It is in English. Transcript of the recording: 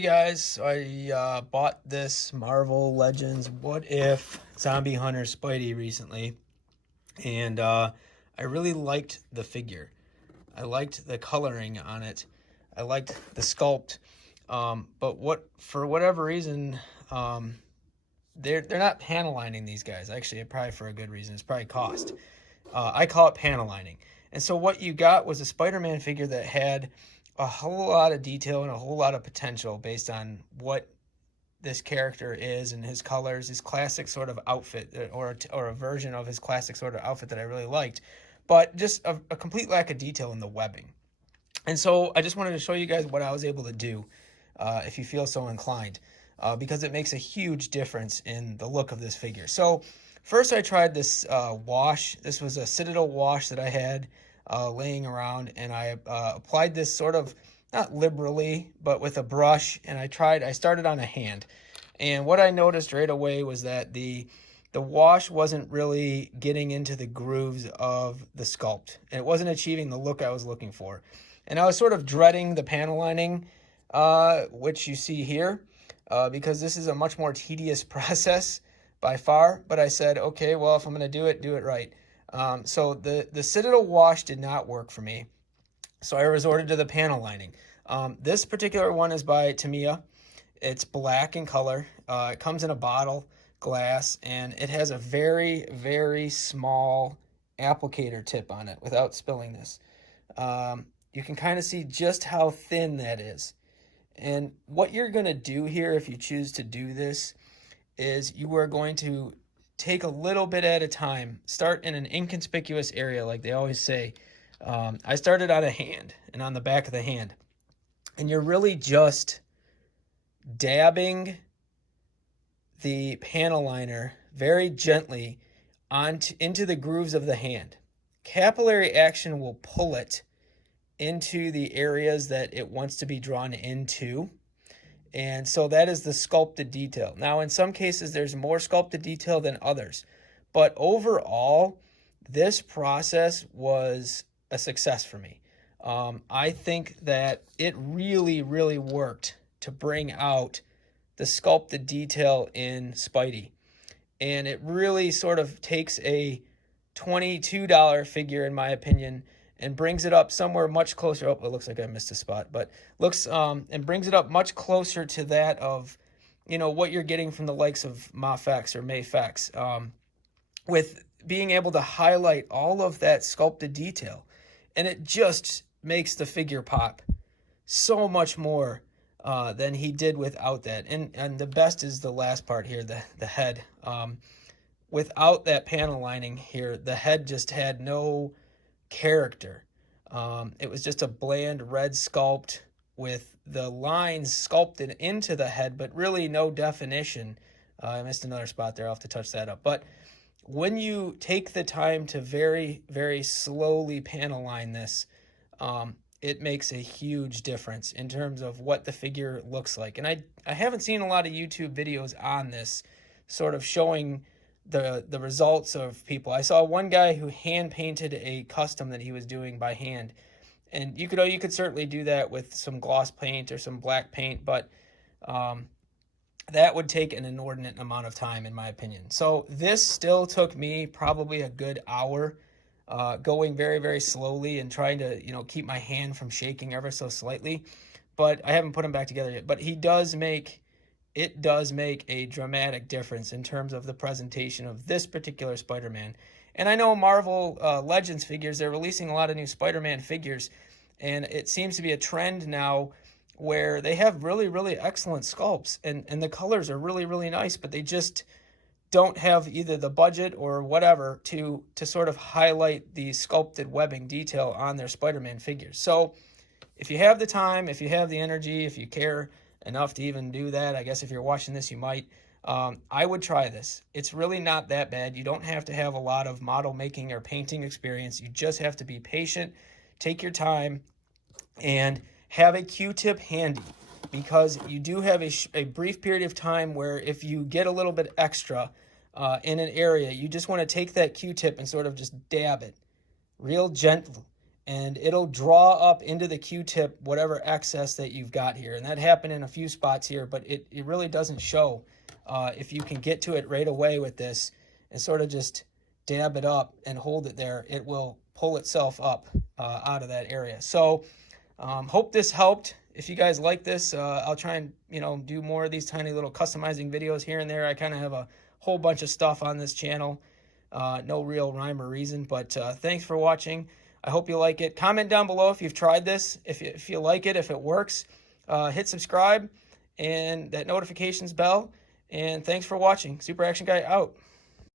Hey guys, I bought this Marvel Legends What If Zombie Hunter Spidey recently, and I really liked the figure. I liked the coloring on it. I liked the sculpt, but for whatever reason, um, they're not panel lining these guys. Actually, probably for a good reason. It's probably cost. I call it panel lining. And so what you got was a Spider-Man figure that had a whole lot of detail and a whole lot of potential based on what this character is and his colors, his classic sort of outfit, or a version of his classic sort of outfit that I really liked, but just a complete lack of detail in the webbing. And so I just wanted to show you guys what I was able to do, if you feel so inclined, because it makes a huge difference in the look of this figure. So first I tried this wash. This was a Citadel wash that I had laying around, and I applied this sort of, not liberally, but with a brush, and I started on a hand. And what I noticed right away was that the wash wasn't really getting into the grooves of the sculpt. It wasn't achieving the look I was looking for. And I was sort of dreading the panel lining, which you see here, because this is a much more tedious process by far. But I said, okay, well, if I'm going to do it right. So the Citadel wash did not work for me. So I resorted to the panel lining. This particular one is by Tamiya. It's black in color. It comes in a bottle glass, and it has a very, very small applicator tip on it without spilling this. You can kind of see just how thin that is. And what you're going to do here, if you choose to do this, is you are going to take a little bit at a time. Start in an inconspicuous area, like they always say. I started on a hand and on the back of the hand. And you're really just dabbing the panel liner very gently into the grooves of the hand. Capillary action will pull it into the areas that it wants to be drawn into. And so that is the sculpted detail. Now, in some cases, there's more sculpted detail than others. But overall, this process was a success for me. I think that it really, really worked to bring out the sculpted detail in Spidey. And it really sort of takes a $22 figure, in my opinion, and brings it up somewhere much closer. Oh, it looks like I missed a spot, but looks and brings it up much closer to that of, what you're getting from the likes of Mafex or Mayfex, with being able to highlight all of that sculpted detail. And it just makes the figure pop so much more than he did without that. And the best is the last part here, the head. Without that panel lining here, the head just had no character. It was just a bland red sculpt with the lines sculpted into the head, but really no definition. I missed another spot there. I'll have to touch that up. But when you take the time to very, very slowly panel line this, it makes a huge difference in terms of what the figure looks like. And I haven't seen a lot of YouTube videos on this, sort of showing the results of people. I saw one guy who hand painted a custom that he was doing by hand, and you could certainly do that with some gloss paint or some black paint, but that would take an inordinate amount of time, in my opinion. So this still took me probably a good hour, going very, very slowly and trying to keep my hand from shaking ever so slightly. But I haven't put them back together yet. But it does make a dramatic difference in terms of the presentation of this particular Spider-Man. And I know Marvel Legends figures, they're releasing a lot of new Spider-Man figures, and it seems to be a trend now where they have really, really excellent sculpts, and the colors are really, really nice, but they just don't have either the budget or whatever to sort of highlight the sculpted webbing detail on their Spider-Man figures. So if you have the time, if you have the energy, if you care enough to even do that, I guess if you're watching this, you might. I would try this. It's really not that bad. You don't have to have a lot of model making or painting experience. You just have to be patient, take your time, and have a Q-tip handy, because you do have a brief period of time where if you get a little bit extra in an area, you just want to take that Q-tip and sort of just dab it real gentle and it'll draw up into the Q-tip whatever excess that you've got here. And that happened in a few spots here, but it really doesn't show. If you can get to it right away with this and sort of just dab it up and hold it there, it will pull itself up out of that area. So hope this helped. If you guys like this, I'll try and do more of these tiny little customizing videos here and there. I kind of have a whole bunch of stuff on this channel. No real rhyme or reason, but thanks for watching. I hope you like it. Comment down below if you've tried this, if you like it, if it works. Hit subscribe and that notifications bell. And thanks for watching. Super Action Guy out.